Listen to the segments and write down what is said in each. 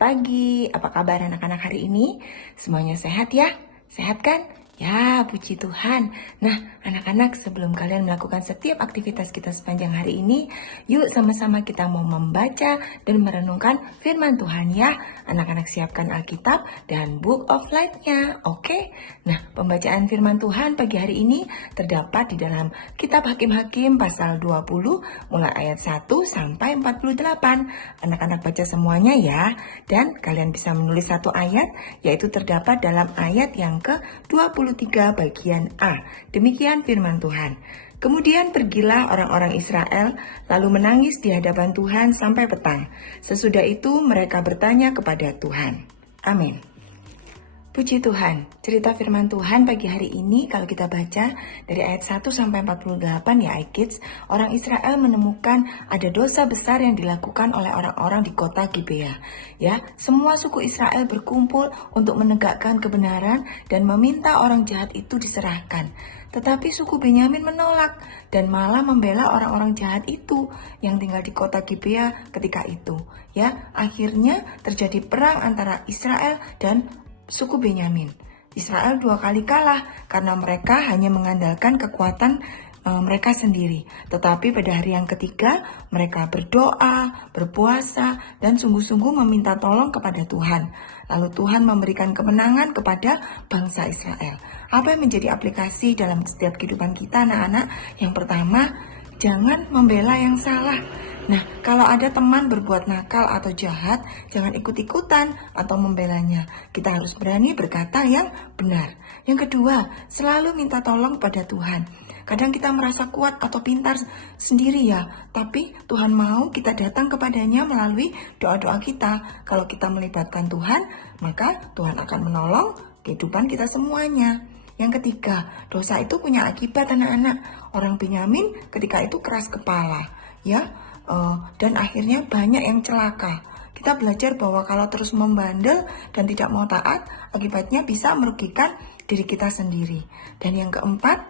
pagi, apa kabar anak-anak hari ini? Semuanya sehat ya? Sehat kan? Ya, puji Tuhan. Nah, anak-anak sebelum kalian melakukan setiap aktivitas kita sepanjang hari ini, yuk sama-sama kita mau membaca dan merenungkan firman Tuhan ya. Anak-anak siapkan Alkitab dan Book of Light-nya, oke? Nah, pembacaan firman Tuhan pagi hari ini terdapat di dalam Kitab Hakim-Hakim pasal 20, mulai ayat 1 sampai 48. Anak-anak baca semuanya ya, dan kalian bisa menulis satu ayat, yaitu terdapat dalam ayat yang ke-23 bagian A. Demikian firman Tuhan. Kemudian pergilah orang-orang Israel, lalu menangis di hadapan Tuhan sampai petang. Sesudah itu mereka bertanya kepada Tuhan. Amin. Puji Tuhan, cerita firman Tuhan pagi hari ini kalau kita baca dari ayat 1 sampai 48 ya iKids, orang Israel menemukan ada dosa besar yang dilakukan oleh orang-orang di kota Gibea. Ya, semua suku Israel berkumpul untuk menegakkan kebenaran dan meminta orang jahat itu diserahkan. Tetapi suku Benyamin menolak dan malah membela orang-orang jahat itu yang tinggal di kota Gibea ketika itu. Ya, akhirnya terjadi perang antara Israel dan suku Benyamin. Israel 2 kali kalah karena mereka hanya mengandalkan kekuatan mereka sendiri. Tetapi pada hari yang ketiga, mereka berdoa, berpuasa, dan sungguh-sungguh meminta tolong kepada Tuhan. Lalu Tuhan memberikan kemenangan kepada bangsa Israel. Apa yang menjadi aplikasi dalam setiap kehidupan kita anak-anak? Yang pertama, jangan membela yang salah. Nah, kalau ada teman berbuat nakal atau jahat, jangan ikut-ikutan atau membelanya. Kita harus berani berkata yang benar. Yang kedua, selalu minta tolong pada Tuhan. Kadang kita merasa kuat atau pintar sendiri ya, tapi Tuhan mau kita datang kepadanya melalui doa-doa kita. Kalau kita melibatkan Tuhan, maka Tuhan akan menolong kehidupan kita semuanya. Yang ketiga, dosa itu punya akibat anak-anak. Orang Benyamin ketika itu keras kepala, ya. Dan akhirnya banyak yang celaka. Kita belajar bahwa kalau terus membandel dan tidak mau taat, akibatnya bisa merugikan diri kita sendiri. Dan yang keempat,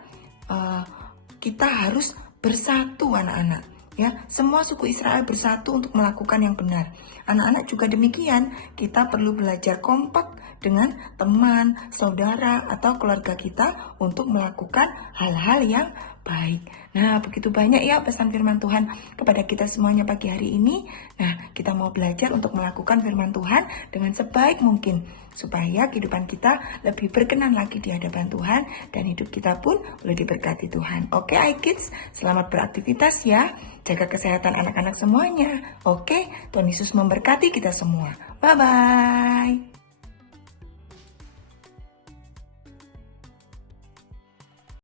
kita harus bersatu anak-anak. Ya, semua suku Israel bersatu untuk melakukan yang benar. Anak-anak juga demikian, kita perlu belajar kompak dengan teman, saudara, atau keluarga kita untuk melakukan hal-hal yang baik. Nah, begitu banyak ya pesan firman Tuhan kepada kita semuanya pagi hari ini. Nah, kita mau belajar untuk melakukan firman Tuhan dengan sebaik mungkin, supaya kehidupan kita lebih berkenan lagi di hadapan Tuhan, dan hidup kita pun boleh diberkati Tuhan. Oke, iKids, selamat beraktivitas ya. Jaga kesehatan anak-anak semuanya. Oke, Tuhan Yesus memberkati kita semua. Bye-bye.